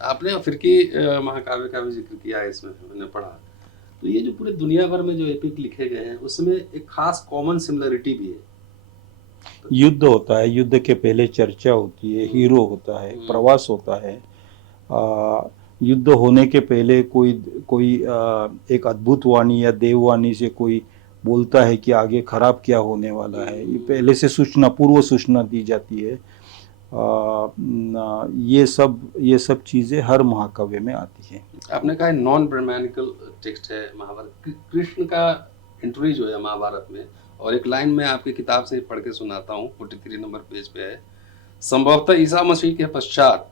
आपने अफ्रीकी महाकाव्य का भी जिक्र किया है इसमें, मैंने पढ़ा। तो ये जो पूरे दुनिया भर में जो एपिक लिखे गए हैं उसमें एक खास कॉमन सिमिलरिटी भी है। तो युद्ध होता है, युद्ध के पहले चर्चा होती है, हम्म, हीरो होता है, हम्म, प्रवास होता है। आ, युद्ध होने के पहले कोई कोई एक अद्भुत वाणी या देववाणी से कोई बोलता है कि आगे खराब क्या होने वाला है, ये हम्म, पहले से सूचना, पूर्व सूचना दी जाती है। ये सब चीज़ें हर महाकाव्य में आती हैं। आपने कहा नॉन ब्राह्मणिकल टेक्स्ट है महाभारत। कृष्ण का इंट्रोड्यूस जो है महाभारत में, और एक लाइन मैं आपकी किताब से पढ़ के सुनाता हूँ, 43 नंबर पेज पे है। संभवतः ईसा मसीह के पश्चात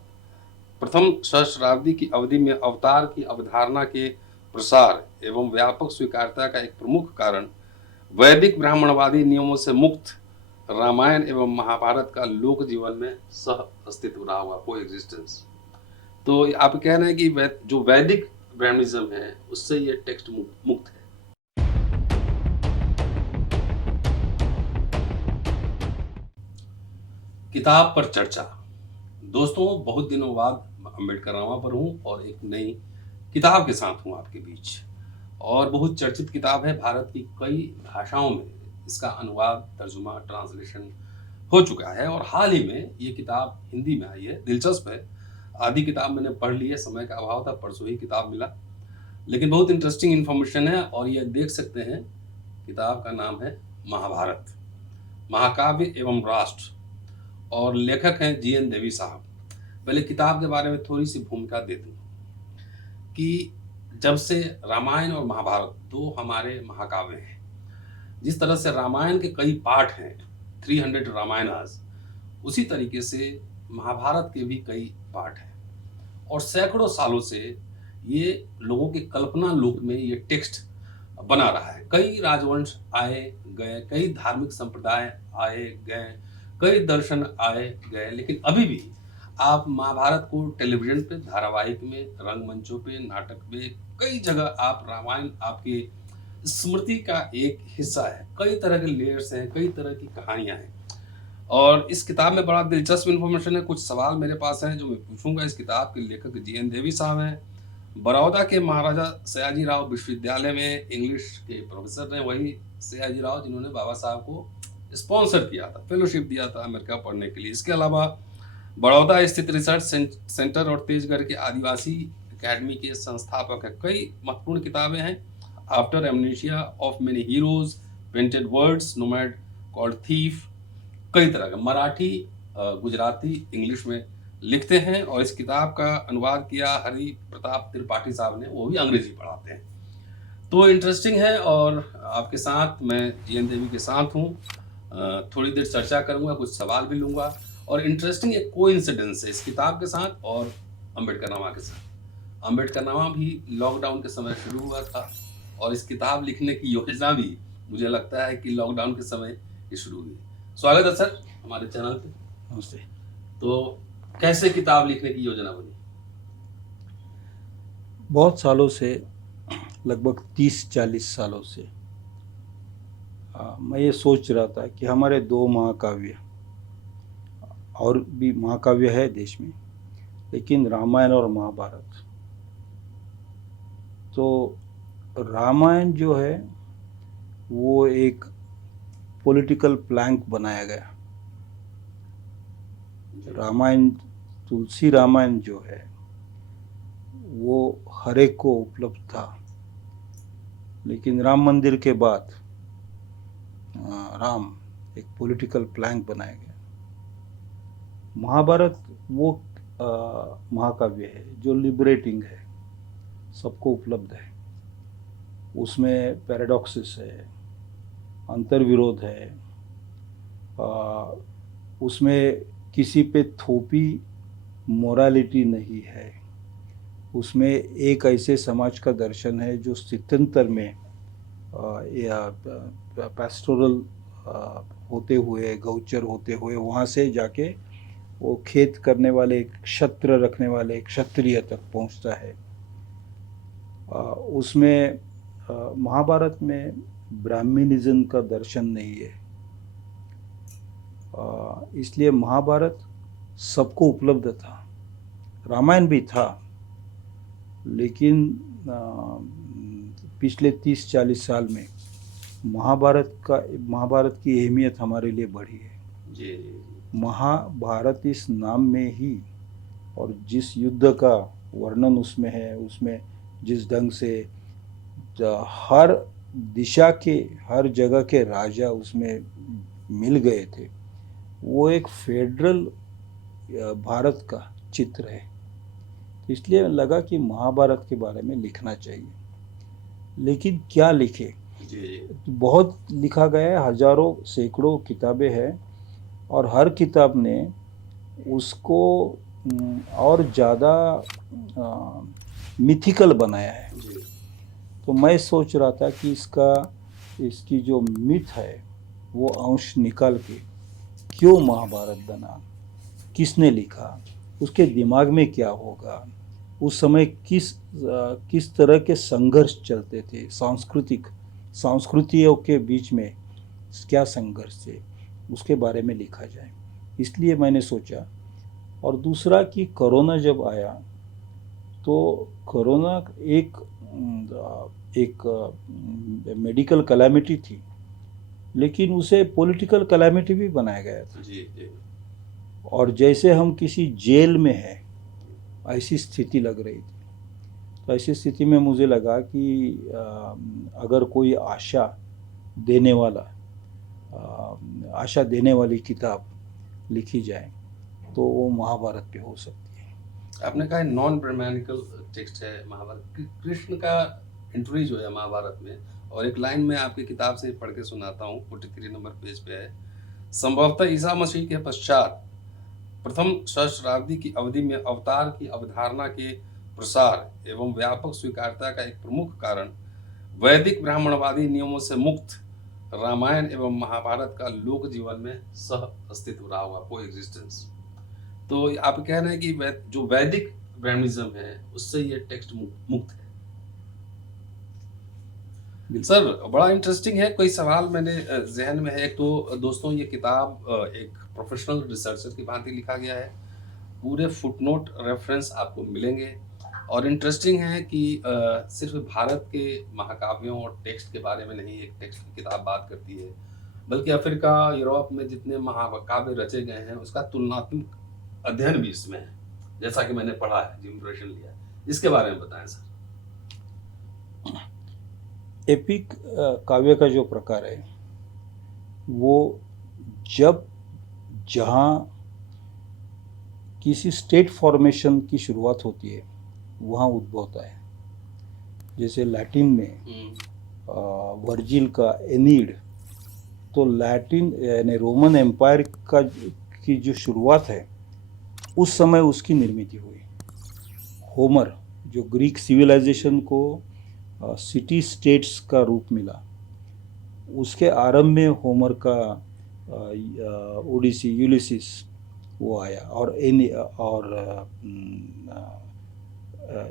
प्रथम सहस्राब्दी की अवधि में अवतार की अवधारणा के प्रसार एवं व्यापक स्वीकार्यता का एक प्रमुख कारण वैदिक ब्राह्मणवादी नियमों से मुक्त रामायण एवं महाभारत का लोक जीवन में सह अस्तित्व रहा हुआ, को एग्जिस्टेंस। तो आप कह रहे हैं कि जो वैदिक ब्राह्मणिज्म है उससे ये टेक्स्ट मुक्त है। किताब पर चर्चा। दोस्तों, बहुत दिनों बाद अम्बेडकर रामा पर हूँ और एक नई किताब के साथ हूँ आपके बीच। और बहुत चर्चित किताब है, भारत की कई भाषाओं में इसका अनुवाद, तर्जुमा, ट्रांसलेशन हो चुका है और हाल ही में ये किताब हिंदी में आई है। दिलचस्प है, आधी किताब मैंने पढ़ ली है, समय का अभाव था, परसों ही किताब मिला। लेकिन बहुत इंटरेस्टिंग इन्फॉर्मेशन है और ये देख सकते हैं। किताब का नाम है महाभारत, महाकाव्य एवं राष्ट्र, और लेखक हैं जी एन देवी साहब। पहले किताब के बारे में थोड़ी सी भूमिका दे दूं कि जब से रामायण और महाभारत दो हमारे महाकाव्य हैं, जिस तरह से रामायण के कई पार्ट हैं, 300 रामायणास, उसी तरीके से महाभारत के भी कई पार्ट हैं। और सैकड़ों सालों से ये लोगों के कल्पना लोक में ये टेक्स्ट बना रहा है। कई राजवंश आए गए, कई धार्मिक संप्रदाय आए गए, कई दर्शन आए गए, लेकिन अभी भी आप महाभारत को टेलीविजन पे, धारावाहिक में, रंगमंचों पे, नाटक में, कई जगह आप रामायण आपके स्मृति का एक हिस्सा है। कई तरह के लेयर्स हैं, कई तरह की कहानियां हैं। और इस किताब में बड़ा दिलचस्प इन्फॉर्मेशन है। कुछ सवाल मेरे पास हैं जो मैं पूछूंगा। इस किताब के लेखक जी एन देवी साहब हैं, बड़ौदा के महाराजा सयाजी राव विश्वविद्यालय में इंग्लिश के प्रोफेसर हैं, वही सयाजी राव जिन्होंने बाबा साहब को स्पॉन्सर किया था, फेलोशिप दिया था अमेरिका पढ़ने के लिए। इसके अलावा बड़ौदा स्थित रिसर्च सेंटर और तेजगढ़ के आदिवासी एकेडमी के संस्थापक हैं। कई महत्वपूर्ण किताबें हैं। After amnesia of many heroes, painted words, nomad called thief, कई तरह का मराठी, गुजराती, इंग्लिश में लिखते हैं। और इस किताब का अनुवाद किया हरि प्रताप त्रिपाठी साहब ने, वो भी अंग्रेजी पढ़ाते हैं। तो इंटरेस्टिंग है। और आपके साथ मैं जी एन देवी के साथ हूँ, थोड़ी देर चर्चा करूँगा, कुछ सवाल भी लूँगा। और इंटरेस्टिंग एक कोइंसिडेंस है इस किताब के साथ और अम्बेडकरनामा के साथ। अम्बेडकरनामा भी लॉकडाउन के समय शुरू हुआ था और इस किताब लिखने की योजना भी मुझे लगता है कि लॉकडाउन के समय ही शुरू हुई। स्वागत है सर हमारे चैनल पे। नमस्ते। तो कैसे किताब लिखने की योजना बनी? बहुत सालों से, लगभग 30-40 सालों से मैं ये सोच रहा था कि हमारे दो महाकाव्य, और भी महाकाव्य है देश में, लेकिन रामायण और महाभारत, तो रामायण जो है वो एक पॉलिटिकल प्लैंक बनाया गया। रामायण, तुलसी रामायण जो है वो हर एक को उपलब्ध था, लेकिन राम मंदिर के बाद राम एक पॉलिटिकल प्लैंक बनाया गया। महाभारत वो महाकाव्य है जो लिबरेटिंग है, सबको उपलब्ध है। उसमें पैराडॉक्सिस है, अंतर्विरोध है, उसमें किसी पे थोपी मोरालिटी नहीं है। उसमें एक ऐसे समाज का दर्शन है जो स्थित्यंतर में या पैस्टोरल होते हुए, गौचर होते हुए, वहाँ से जाके वो खेत करने वाले, क्षत्र रखने वाले क्षत्रिय तक पहुँचता है। उसमें महाभारत में ब्राह्मणिज्म का दर्शन नहीं है। इसलिए महाभारत सबको उपलब्ध था। रामायण भी था, लेकिन पिछले 30-40 साल में महाभारत की अहमियत हमारे लिए बढ़ी है। जी जी जी। महाभारत इस नाम में ही और जिस युद्ध का वर्णन उसमें है, उसमें जिस ढंग से हर दिशा के, हर जगह के राजा उसमें मिल गए थे, वो एक फेडरल भारत का चित्र है। इसलिए लगा कि महाभारत के बारे में लिखना चाहिए, लेकिन क्या लिखे। जी जी। बहुत लिखा गया है, हजारों सैकड़ों किताबें हैं, और हर किताब ने उसको और ज़्यादा मिथिकल बनाया है। जी। तो मैं सोच रहा था कि इसकी जो मिथ है वो अंश निकाल के क्यों महाभारत बना, किसने लिखा, उसके दिमाग में क्या होगा, उस समय किस तरह के संघर्ष चलते थे, संस्कृतियों के बीच में क्या संघर्ष थे, उसके बारे में लिखा जाए। इसलिए मैंने सोचा। और दूसरा कि कोरोना जब आया तो कोरोना एक मेडिकल कैलामिटी थी, लेकिन उसे पॉलिटिकल कैलामिटी भी बनाया गया था। जी जी। और जैसे हम किसी जेल में हैं, ऐसी स्थिति लग रही थी। तो ऐसी स्थिति में मुझे लगा कि अगर कोई आशा देने वाली किताब लिखी जाए तो वो महाभारत पे हो सकती है। आपने कहा नॉन ब्राह्मणिकल टेक्स्ट है महाभारत। कृष्ण का इंट्रोड्यूस जो है महाभारत में, और एक लाइन में आपकी किताब से पढ़ के सुनाता हूँ, 43 नंबर पेज पे है। संभवतः ईसा मसीह के पश्चात प्रथम सहस्राब्दी की अवधि में अवतार की अवधारणा के प्रसार एवं व्यापक स्वीकार्यता का एक प्रमुख कारण वैदिक ब्राह्मणवादी नियमों से मुक्त रामायण एवं महाभारत का लोक जीवन में सह अस्तित्व रहा हुआ, को एग्जिस्टेंस। तो आप कह रहे हैं कि जो वैदिक ब्राह्मणिज्म है उससे ये टेक्स्ट मुक्त है। सर बड़ा इंटरेस्टिंग है। कोई सवाल मेरे जहन में है। एक तो दोस्तों ये किताब एक प्रोफेशनल रिसर्चर की भांति लिखा गया है, पूरे फुटनोट रेफरेंस आपको मिलेंगे, और इंटरेस्टिंग है कि सिर्फ भारत के महाकाव्यों और टेक्स्ट के बारे में नहीं एक टेक्स्ट की किताब बात करती है, बल्कि अफ्रीका, यूरोप में जितने महाकाव्य रचे गए हैं उसका तुलनात्मक अध्ययन भी इसमें है, जैसा कि मैंने पढ़ा है, जो इम्प्रेशन लिया है। इसके बारे में बताएं सर। एपिक काव्य का जो प्रकार है वो जहाँ किसी स्टेट फॉर्मेशन की शुरुआत होती है वहाँ उद्भव होता है। जैसे लैटिन में वर्जिल का एनीड, तो लैटिन यानी रोमन एम्पायर की जो शुरुआत है उस समय उसकी निर्मित हुई। होमर जो ग्रीक सिविलाइजेशन को सिटी स्टेट्स का रूप मिला, उसके आरंभ में होमर का ओडिसी, यूलिसिस वो आया, और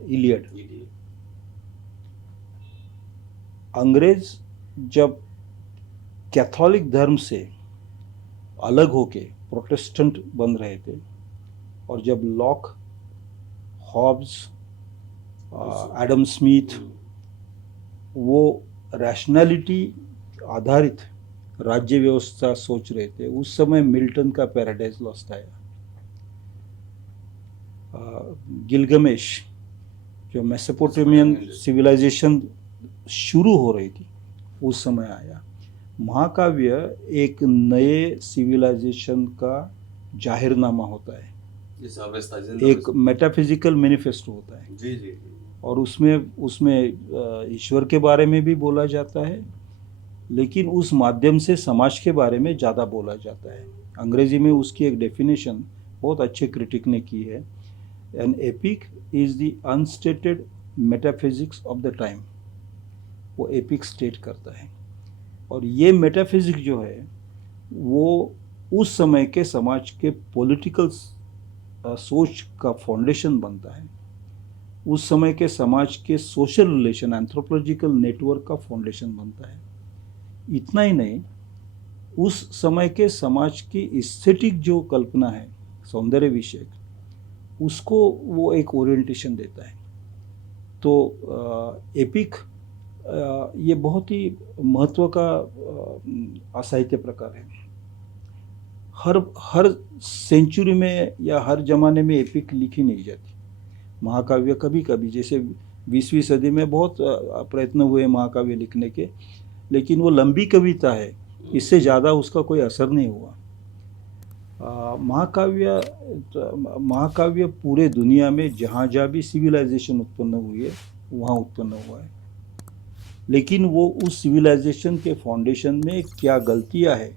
इलियड। अंग्रेज जब कैथोलिक धर्म से अलग होके प्रोटेस्टेंट बन रहे थे, और जब लॉक, हॉब्स, एडम स्मिथ वो रैशनैलिटी आधारित राज्य व्यवस्था सोच रहे थे, उस समय मिल्टन का पैराडाइज लॉस्ट आया। गिलगमेश जो मेसोपोटामियन सिविलाइजेशन शुरू हो रही थी उस समय आया। महाकाव्य एक नए सिविलाइजेशन का जाहिरनामा होता है, एक मेटाफिजिकल मैनिफेस्टो होता है। जी जी। और उसमें ईश्वर के बारे में भी बोला जाता है, लेकिन उस माध्यम से समाज के बारे में ज़्यादा बोला जाता है। अंग्रेजी में उसकी एक डेफिनेशन बहुत अच्छे क्रिटिक ने की है, an epic is the unstated metaphysics of the time. वो एपिक स्टेट करता है, और ये मेटाफिजिक्स जो है वो उस समय के समाज के पॉलिटिकल सोच का फाउंडेशन बनता है, उस समय के समाज के सोशल रिलेशन, एंथ्रोपोलॉजिकल नेटवर्क का फाउंडेशन बनता है। इतना ही नहीं, उस समय के समाज की एस्थेटिक जो कल्पना है, सौंदर्य विषय, उसको वो एक ओरिएंटेशन देता है। तो एपिक ये बहुत ही महत्व का साहित्य प्रकार है। हर हर सेंचुरी में या हर जमाने में एपिक लिखी नहीं जाती। महाकाव्य कभी कभी, जैसे 20वीं सदी में बहुत प्रयत्न हुए महाकाव्य लिखने के, लेकिन वो लंबी कविता है, इससे ज़्यादा उसका कोई असर नहीं हुआ। महाकाव्य पूरे दुनिया में जहाँ जहाँ भी सिविलाइजेशन उत्पन्न हुई है वहाँ उत्पन्न हुआ है, लेकिन वो उस सिविलाइजेशन के फाउंडेशन में क्या गलतियाँ है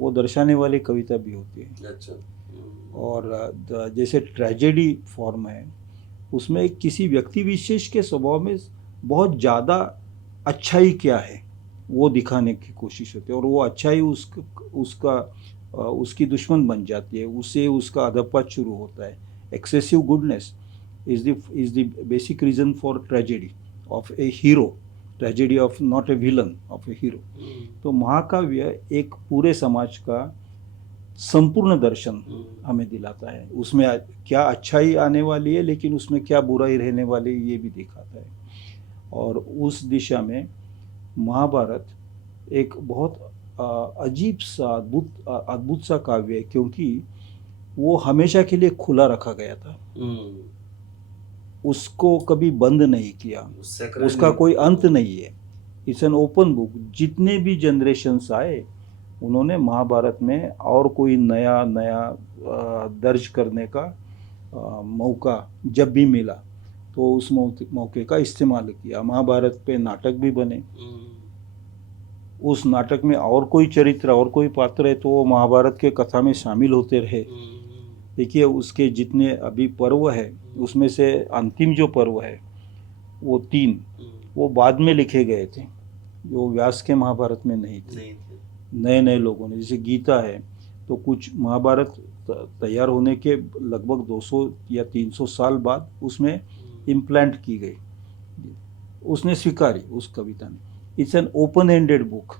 वो दर्शाने वाली कविता भी होती है। अच्छा। और जैसे ट्रेजेडी फॉर्म है, उसमें किसी व्यक्ति विशेष के स्वभाव में बहुत ज़्यादा अच्छाई क्या है वो दिखाने की कोशिश होती है, और वो अच्छाई उसकी दुश्मन बन जाती है, उससे उसका अधपतन शुरू होता है। Excessive goodness is the basic reason for tragedy of a hero, tragedy of not a villain, of a hero. तो महाकाव्य एक पूरे समाज का संपूर्ण दर्शन हमें दिलाता है। उसमें क्या अच्छाई आने वाली है, लेकिन उसमें क्या बुराई रहने वाली है ये भी दिखाता है। और उस दिशा में महाभारत एक बहुत अजीब सा अद्भुत सा काव्य है, क्योंकि वो हमेशा के लिए खुला रखा गया था। उसको कभी बंद नहीं किया, उसका कोई अंत नहीं है। It's an open book. जितने भी जनरेशन्स आए उन्होंने महाभारत में और कोई नया दर्ज करने का मौका जब भी मिला तो उस मौके का इस्तेमाल किया। महाभारत पे नाटक भी बने। उस नाटक में और कोई चरित्र और कोई पात्र है तो वो महाभारत के कथा में शामिल होते रहे। देखिए, उसके जितने अभी पर्व है उसमें से अंतिम जो पर्व है वो 3 वो बाद में लिखे गए थे, जो व्यास के महाभारत में नहीं थे। नए लोगों ने, जैसे गीता है तो कुछ महाभारत तैयार होने के लगभग 200 या 300 साल बाद उसमें इम्प्लांट की गई, उसने स्वीकारी उस कविता ने। It's an open ended book.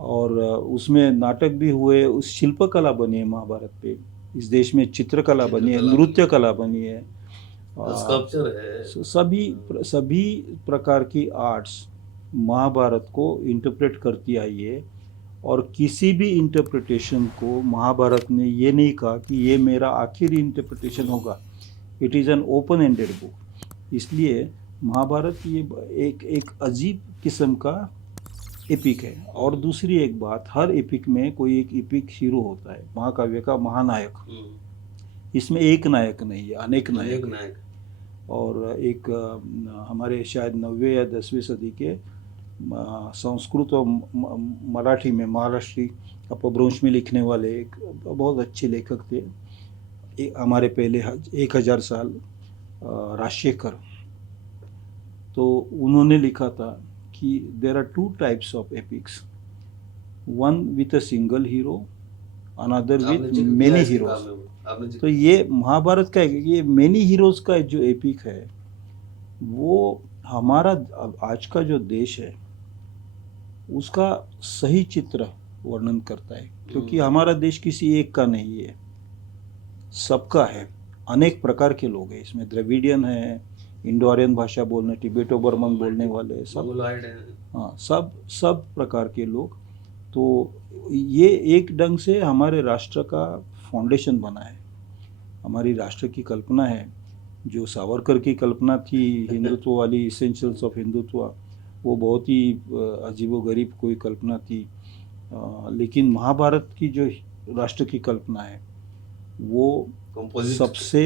और उसमें नाटक भी हुए, उस शिल्पकला बनी है महाभारत पे, इस देश में चित्रकला बनी है, नृत्य कला बनी है, स्कल्पचर है, सभी प्रकार की आर्ट्स महाभारत को इंटरप्रेट करती आई है। और किसी भी इंटरप्रिटेशन को महाभारत ने ये नहीं कहा कि ये मेरा आखिरी इंटरप्रिटेशन होगा। It is an open ended book. इसलिए महाभारत ये एक अजीब किस्म का एपिक है। और दूसरी एक बात, हर एपिक में कोई एक एपिक हीरो होता है, महाकाव्य का महानायक। इसमें एक नायक नहीं है, अनेक नायक। और एक हमारे शायद 9वीं या 10वीं सदी के संस्कृत और मराठी में महाराष्ट्री अपभ्रंश में लिखने वाले एक बहुत अच्छे लेखक थे, हमारे पहले 1000 साल, राजशेखर। तो उन्होंने लिखा था कि there are 2 types of epics, one with a single hero, another with many heroes. तो ये महाभारत का ये मेनी हीरोज का जो एपिक है वो हमारा आज का जो देश है उसका सही चित्र वर्णन करता है, क्योंकि हमारा देश किसी एक का नहीं है, सबका है। अनेक प्रकार के लोग हैं इसमें, द्रविडियन है, इंडो आर्यन भाषा बोलने, टिबेटो बर्मन बोलने वाले, सब प्रकार के लोग। तो ये एक ढंग से हमारे राष्ट्र का फाउंडेशन बना है, हमारी राष्ट्र की कल्पना है। जो सावरकर की कल्पना थी हिंदुत्व वाली, इसेंशियल्स ऑफ हिंदुत्व, वो बहुत ही अजीबोगरीब कोई कल्पना थी। लेकिन महाभारत की जो राष्ट्र की कल्पना है वो सबसे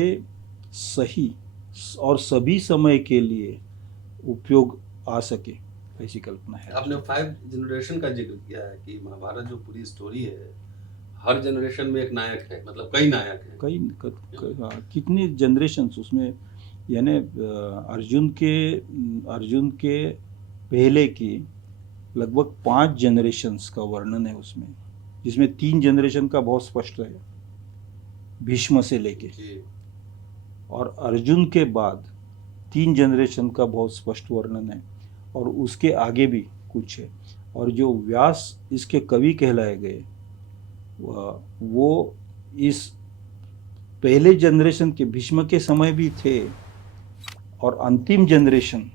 सही और सभी समय के लिए उपयोग आ सके, ऐसी कल्पना है। आपने 5 जनरेशन का जिक्र किया है कि महाभारत जो पूरी स्टोरी है, हर जनरेशन में एक नायक है, मतलब कई नायक हैं। कितनी जनरेशन्स उसमें, यानी अर्जुन के पहले की लगभग 5 जनरेशन्स का वर्णन है उसमें, जिसमें 3 जनरेशन का बहुत स्पष्ट है, भीष्म से लेके, और अर्जुन के बाद 3 जनरेशन का बहुत स्पष्ट वर्णन है, और उसके आगे भी कुछ है। और जो व्यास इसके कवि कहलाए गए वो इस पहले जनरेशन के भीष्म के समय भी थे, और अंतिम जनरेशन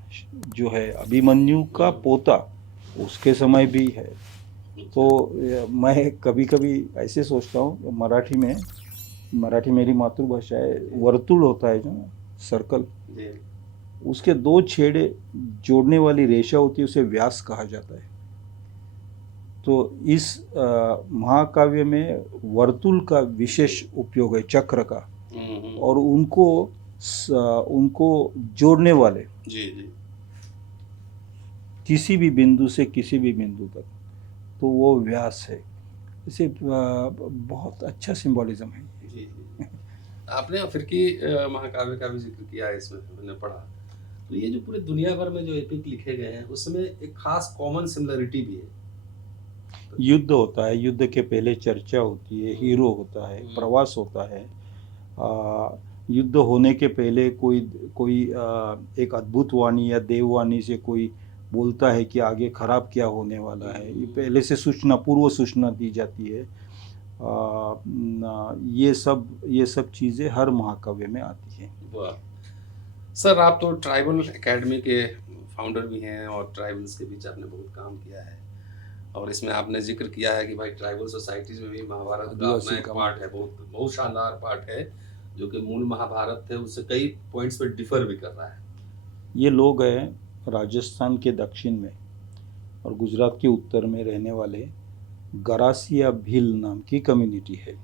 जो है अभिमन्यु का पोता, उसके समय भी है। तो मैं कभी कभी ऐसे सोचता हूँ, मराठी मेरी मातृभाषा है, वर्तुल होता है जो सर्कल, उसके दो छेड़े जोड़ने वाली रेखा होती है, उसे व्यास कहा जाता है। तो इस महाकाव्य में वर्तुल का विशेष उपयोग है, चक्र का, और उनको जोड़ने वाले किसी भी बिंदु से किसी भी बिंदु तक, तो वो व्यास है। इसे बहुत अच्छा सिंबॉलिज्म है। जी जी। आपने अफ्रीकी महाकाव्य का भी जिक्र किया है इसमें, मैंने पढ़ा। तो ये जो पूरे दुनिया भर में जो एपिक लिखे गए हैं उसमें एक खास कॉमन सिमिलरिटी भी है। युद्ध होता है, युद्ध के पहले चर्चा होती है, हीरो होता है, प्रवास होता है। युद्ध होने के पहले कोई एक अद्भुत वाणी या देववाणी से कोई बोलता है कि आगे खराब क्या होने वाला है, ये पहले से पूर्व सूचना दी जाती है। ये सब चीज़ें हर महाकाव्य में आती हैं। वाह सर, आप तो ट्राइबल एकेडमी के फाउंडर भी हैं और ट्राइबल्स के बीच आपने बहुत काम किया है, और इसमें आपने जिक्र किया है कि भाई ट्राइबल सोसाइटीज में भी महाभारत का अपना एक पार्ट है, बहुत शानदार पार्ट है, जो कि मूल महाभारत थे उससे कई पॉइंट्स पे डिफर भी कर रहा है। ये लोग हैं राजस्थान के दक्षिण में और गुजरात के उत्तर में रहने वाले गरासिया भील नाम की कम्युनिटी है,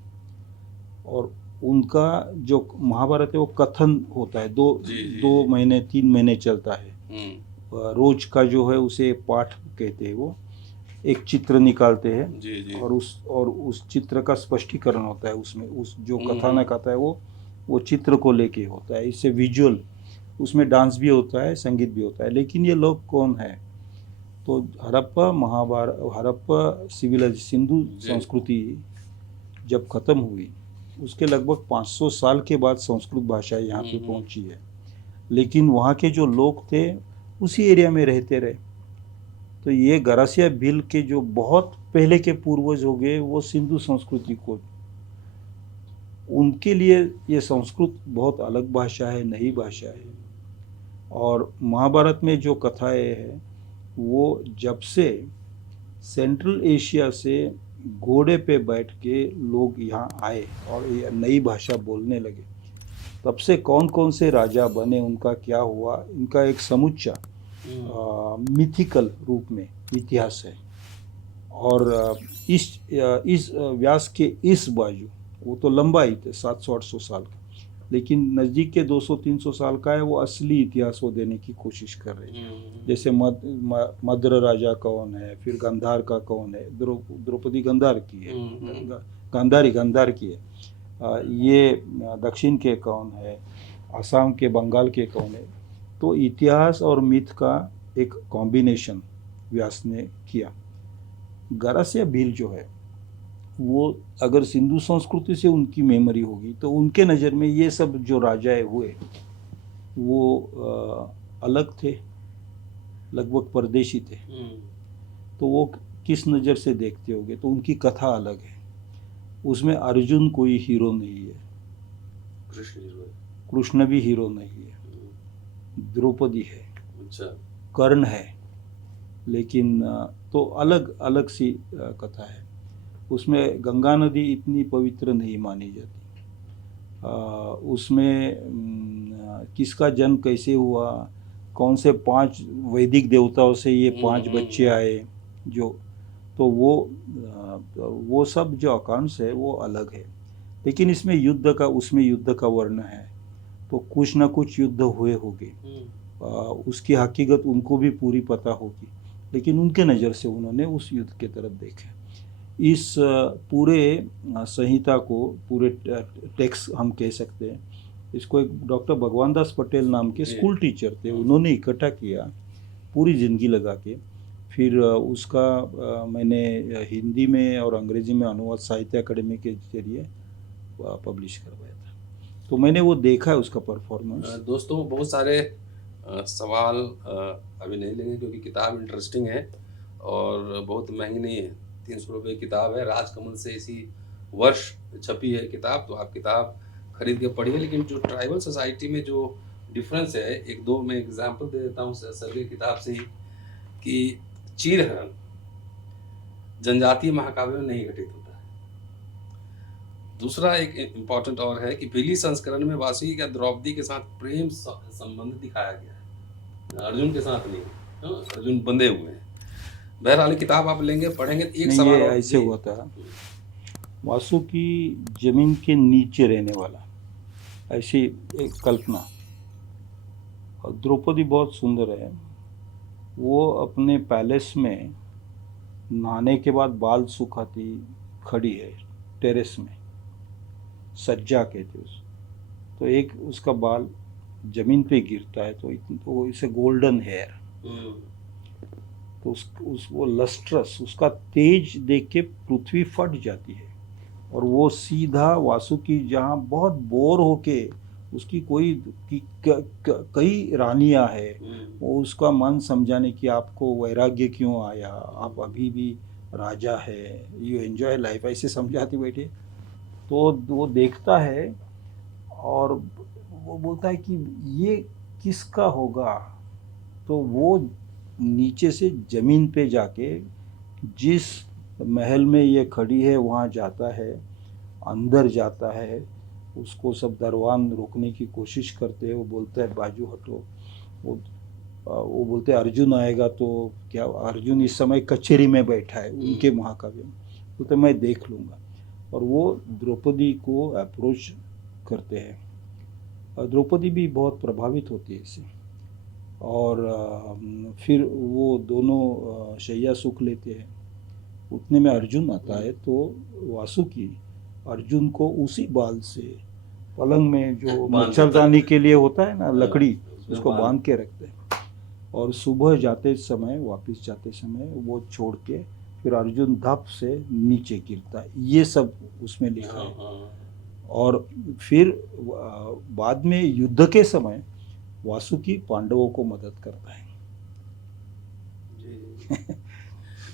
और उनका जो महाभारत है वो कथन होता है, दो महीने 3 महीने चलता है। रोज का जो है उसे पाठ कहते हैं। वो एक चित्र निकालते हैं और उस चित्र का स्पष्टीकरण होता है, उसमें उस जो कथानक आता है वो चित्र को लेके होता है। इससे विजुअल, उसमें डांस भी होता है, संगीत भी होता है। लेकिन ये लोग कौन है? तो हड़प्पा सिविलाइजेशन, सिंधु संस्कृति जब खत्म हुई उसके लगभग 500 साल के बाद संस्कृत भाषा यहाँ पे पहुँची है। लेकिन वहाँ के जो लोग थे उसी एरिया में रहते रहे। तो ये गरासिया भील के जो बहुत पहले के पूर्वज हो गए, वो सिंधु संस्कृति को, उनके लिए ये संस्कृत बहुत अलग भाषा है, नई भाषा है। और महाभारत में जो कथाएं हैं वो जब से सेंट्रल एशिया से घोड़े पे बैठ के लोग यहाँ आए और ये नई भाषा बोलने लगे, तब से कौन कौन से राजा बने, उनका क्या हुआ, इनका एक समुच्चा मिथिकल रूप में इतिहास है। और इस व्यास के इस बाजू, वो तो लंबा ही थे 700-800 साल का, लेकिन नज़दीक के 200-300 साल का है, वो असली इतिहास वो देने की कोशिश कर रहे हैं। जैसे मद्र राजा कौन है, फिर गांधार का कौन है, द्रौपदी गांधार की है, गांधार की है, ये दक्षिण के कौन है, असम के, बंगाल के कौन है। तो इतिहास और मिथ का एक कॉम्बिनेशन व्यास ने किया। गरासिया भील जो है वो अगर सिंधु संस्कृति से उनकी मेमोरी होगी तो उनके नज़र में ये सब जो राजाएं हुए वो अलग थे, लगभग परदेशी थे। तो वो किस नज़र से देखते होंगे, तो उनकी कथा अलग है। उसमें अर्जुन कोई हीरो नहीं है, कृष्ण भी हीरो नहीं है, द्रौपदी है, कर्ण है, लेकिन तो अलग अलग सी कथा है। उसमें गंगा नदी इतनी पवित्र नहीं मानी जाती। उसमें किसका जन्म कैसे हुआ, कौन से 5 वैदिक देवताओं से ये 5 बच्चे आए, जो तो वो सब जो अकाउंट्स है वो अलग है। लेकिन इसमें उसमें युद्ध का वर्ण है, तो कुछ ना कुछ युद्ध हुए होंगे, उसकी हकीकत उनको भी पूरी पता होगी, लेकिन उनके नज़र से उन्होंने उस युद्ध के तरफ देखा। इस पूरे संहिता को, पूरे टेक्स्ट हम कह सकते हैं, इसको एक डॉक्टर भगवान दास पटेल नाम के स्कूल टीचर थे, उन्होंने इकट्ठा किया पूरी ज़िंदगी लगा के। फिर उसका मैंने हिंदी में और अंग्रेजी में अनुवाद साहित्य अकेडमी के जरिए पब्लिश करवाया था। तो मैंने वो देखा है, उसका परफॉर्मेंस। दोस्तों बहुत सारे सवाल अभी नहीं लेंगे क्योंकि किताब इंटरेस्टिंग है और बहुत महंगी नहीं है, 300 रुपये किताब है। राजकमल से इसी वर्ष छपी है किताब, तो आप किताब खरीद के पढ़िए। लेकिन जो ट्राइबल सोसाइटी में जो डिफरेंस है, एक दो मैं एग्जांपल दे देता हूँ सर की किताब से ही, कि चीरहरण जनजातीय महाकाव्यों में नहीं घटित होता है। दूसरा एक इम्पॉर्टेंट और है कि पहली संस्करण में वासुकी का द्रौपदी के साथ प्रेम संबंध दिखाया गया है, अर्जुन के साथ नहीं। हाँ, अर्जुन बंधे हुए हैं। बहरहाल किताब आप लेंगे पढ़ेंगे तो एक नहीं, सवाल ये और ऐसे हुआ था, वासुकी जमीन के नीचे रहने वाला, ऐसी एक कल्पना। और द्रौपदी बहुत सुंदर है, वो अपने पैलेस में नहाने के बाद बाल सुखाती खड़ी है टेरेस में, सज्जा कहते उस। तो एक उसका बाल जमीन पे गिरता है तो वो इसे गोल्डन हेयर, तो उस वो लस्ट्रस, उसका तेज देख के पृथ्वी फट जाती है। और वो सीधा वासुकी जहाँ बहुत बोर होके, उसकी कई रानियां है, वो उसका मन समझाने की आपको वैराग्य क्यों आया, आप अभी भी राजा है, यू एंजॉय लाइफ, ऐसे समझाते बैठे। तो वो देखता है और वो बोलता है कि ये किसका होगा। तो वो नीचे से ज़मीन पे जाके जिस महल में ये खड़ी है वहाँ जाता है, अंदर जाता है, उसको सब दरवान रोकने की कोशिश करते हैं। वो बोलता है बाजू हटो। वो बोलते हैं अर्जुन आएगा तो क्या, अर्जुन इस समय कचहरी में बैठा है उनके महाकाव्य में, बोलते मैं देख लूँगा। और वो द्रौपदी को अप्रोच करते हैं और द्रौपदी भी बहुत प्रभावित होती है इससे। और फिर वो दोनों शैया सुख लेते हैं। उतने में अर्जुन आता है तो वासुकी अर्जुन को उसी बाल से पलंग में जो मच्छरदानी के लिए होता है ना लकड़ी, उसको बांध के रखते हैं। और सुबह जाते समय, वापस जाते समय वो छोड़ के फिर अर्जुन धप से नीचे गिरता है। ये सब उसमें लिखा है। और फिर बाद में युद्ध के समय वासुकी पांडवों को मदद करता है।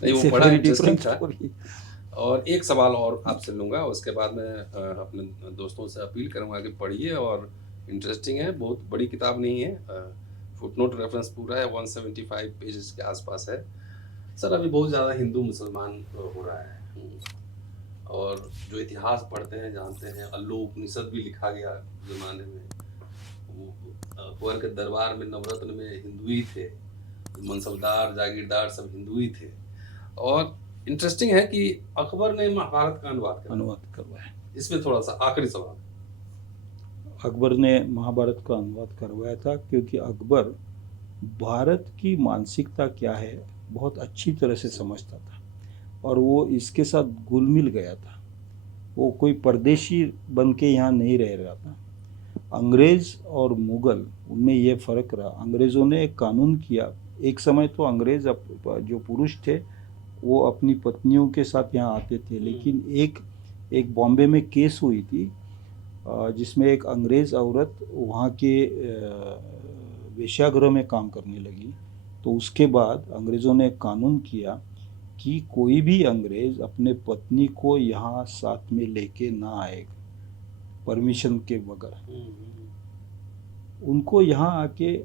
नहीं, वो बड़ा इंटरेस्टिंग था। और एक सवाल और आपसे लूँगा, उसके बाद मैं अपने दोस्तों से अपील करूँगा कि पढ़िए, और इंटरेस्टिंग है, बहुत बड़ी किताब नहीं है, फुटनोट रेफरेंस पूरा है, 175 पेजेस के आसपास है। सर अभी बहुत ज़्यादा हिंदू मुसलमान हो रहा है, और जो इतिहास पढ़ते हैं जानते हैं, अल्लू उपनिषद भी लिखा गया ज़माने में। अकबर के दरबार में नवरत्न में हिंदू ही थे, मंसलदार जागीरदार सब हिंदू ही थे। और इंटरेस्टिंग है कि अकबर ने महाभारत का अनुवाद करवाया। इसमें थोड़ा सा आखिरी सवाल, अकबर ने महाभारत का अनुवाद करवाया था क्योंकि अकबर भारत की मानसिकता क्या है बहुत अच्छी तरह से समझता था, और वो इसके साथ घुल मिल गया था। वो कोई परदेशी बन के यहाँ नहीं रह रहा था। अंग्रेज़ और मुग़ल, उनमें ये फ़र्क रहा। अंग्रेज़ों ने एक कानून किया, एक समय तो अंग्रेज़ जो पुरुष थे वो अपनी पत्नियों के साथ यहाँ आते थे, लेकिन एक बॉम्बे में केस हुई थी जिसमें एक अंग्रेज़ औरत वहाँ के वेश्यागृह में काम करने लगी। तो उसके बाद अंग्रेज़ों ने एक कानून किया कि कोई भी अंग्रेज़ अपने पत्नी को यहाँ साथ में लेके ना आए परमिशन के बगैर। उनको यहाँ आके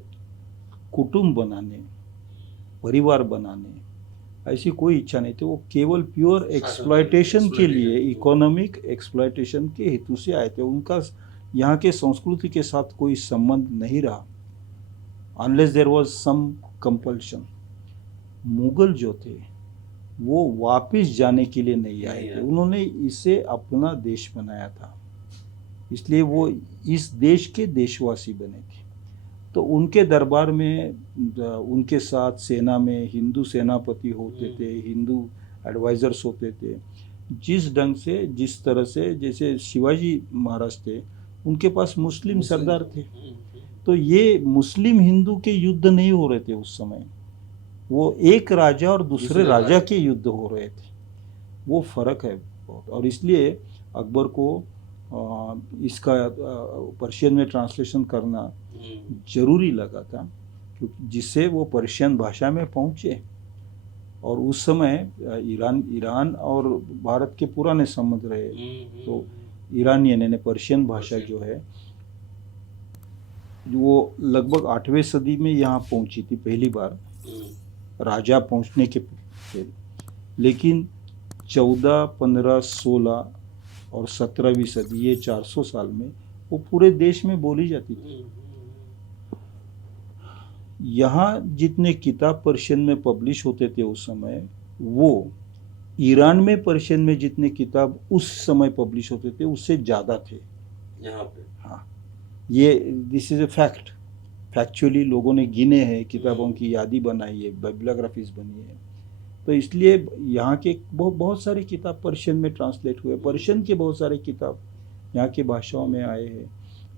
कुटुंब बनाने, परिवार बनाने ऐसी कोई इच्छा नहीं थी। वो केवल प्योर एक्सप्लॉयटेशन के लिए, इकोनॉमिक एक्सप्लॉयटेशन के हेतु से आए थे। उनका यहाँ के संस्कृति के साथ कोई संबंध नहीं रहा, unless there was some compulsion. Mughal जो थे वो वापस जाने के लिए नहीं आए थे, उन्होंने इसे अपना देश बनाया था, इसलिए वो इस देश के देशवासी बने थे। तो उनके दरबार में उनके साथ सेना में हिंदू सेनापति होते थे, हिंदू एडवाइज़र्स होते थे। जिस ढंग से, जिस तरह से, जैसे शिवाजी महाराज थे उनके पास मुस्लिम सरदार थे, तो ये मुस्लिम हिंदू के युद्ध नहीं हो रहे थे उस समय, वो एक राजा और दूसरे राजा के युद्ध हो रहे थे। वो फ़र्क है बहुत। और इसलिए अकबर को इसका पर्शियन में ट्रांसलेशन करना ज़रूरी लगा था, क्योंकि जिससे वो पर्शियन भाषा में पहुँचे। और उस समय ईरान और भारत के पुराने संबंध रहे, तो ईरानियन यानी पर्शियन भाषा पर्शियन। जो है वो लगभग 8वीं सदी में यहाँ पहुंची थी पहली बार, राजा पहुंचने के पहले। लेकिन 14, 15, 16 और 17वीं सदी, ये 400 साल में वो पूरे देश में बोली जाती थी। यहाँ जितने किताब पर्शियन में पब्लिश होते थे उस समय, वो ईरान में पर्शियन में जितने किताब उस समय पब्लिश होते थे उससे ज़्यादा थे यहाँ पे। हाँ, ये this is a fact. Factually लोगों ने गिने हैं, किताबों की यादी बनाई है, बाइब्लियोग्राफीज बनी है। तो इसलिए यहाँ के बहुत सारी किताब पर्शियन में ट्रांसलेट हुए। पर्शियन के बहुत सारे किताब यहाँ की भाषाओं में आए हैं।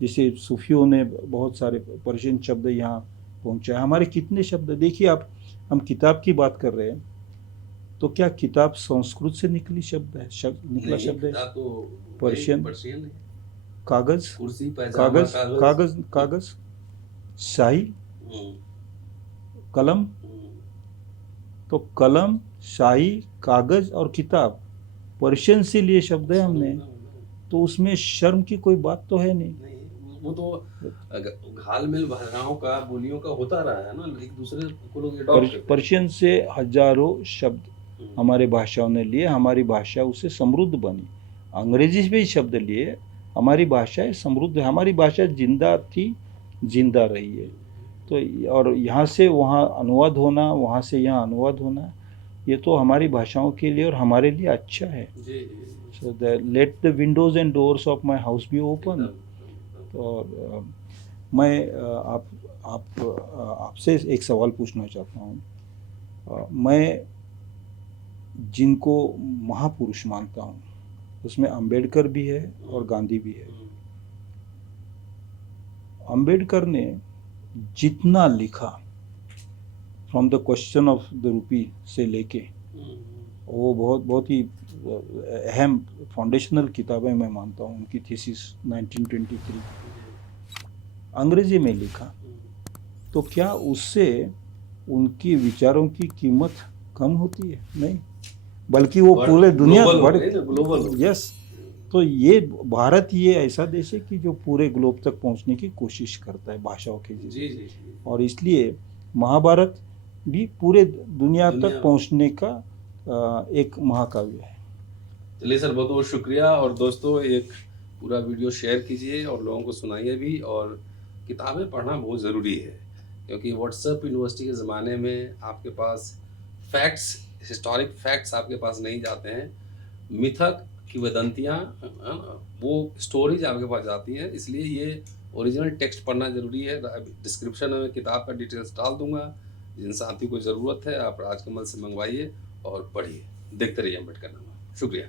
जैसे सूफियों ने बहुत सारे पर्शियन शब्द यहाँ पहुँचाए। हमारे कितने शब्द देखिए आप, हम किताब की बात कर रहे हैं तो क्या किताब संस्कृत से निकला शब्द है? तो पर्शियन है। कागज, कुर्सी, पैजामा, कागज, शाही, कलम। तो कलम, शाही, कागज और किताब पर्शियन से लिए शब्द है हमने। तो उसमें शर्म की कोई बात तो है नहीं। वो तो घालमेल भाषाओं का, बोलियों का होता रहा है ना, एक दूसरे को लोग अडॉप्ट करते हैं। पर्शियन से हजारों शब्द हमारे भाषाओं ने लिए, हमारी भाषा उससे समृद्ध बनी। अंग्रेजी से भी शब्द लिए, हमारी भाषा समृद्ध है। हमारी भाषा जिंदा थी, जिंदा रही है। तो और यहाँ से वहाँ अनुवाद होना, वहाँ से यहाँ अनुवाद होना, ये तो हमारी भाषाओं के लिए और हमारे लिए अच्छा है। So let the Windows and doors of my house be open. तो मैं आपसे एक सवाल पूछना चाहता हूँ। मैं जिनको महापुरुष मानता हूँ उसमें अंबेडकर भी है और गांधी भी है। अंबेडकर ने जितना लिखा, from the question of the rupee से लेके, वो बहुत ही अहम फाउंडेशनल किताबें मैं मानता हूँ। उनकी थीसिस 1923 अंग्रेजी में लिखा। तो क्या उससे उनकी विचारों की कीमत कम होती है? नहीं, बल्कि वो पूरे दुनिया ग्लोबल। यस। तो ये भारत ये ऐसा देश है कि जो पूरे ग्लोब तक पहुंचने की कोशिश करता है भाषाओं के जरिए। और इसलिए महाभारत भी पूरे दुनिया तक पहुंचने का एक महाकाव्य है। चलिए सर, बहुत बहुत शुक्रिया। और दोस्तों, एक पूरा वीडियो शेयर कीजिए और लोगों को सुनाइए भी। और किताबें पढ़ना बहुत ज़रूरी है, क्योंकि व्हाट्सएप यूनिवर्सिटी के ज़माने में आपके पास फैक्ट्स, हिस्टोरिक फैक्ट्स आपके पास नहीं जाते हैं। मिथक, किंवदंतियाँ, वो स्टोरीज आपके पास जाती हैं। इसलिए ये ओरिजिनल टेक्स्ट पढ़ना ज़रूरी है। डिस्क्रिप्शन में किताब का डिटेल्स डाल दूंगा। जिन साथियों को ज़रूरत है आप राजकमल से मंगवाइए और पढ़िए। देखते रहिए अम्बेडकरनामा। शुक्रिया।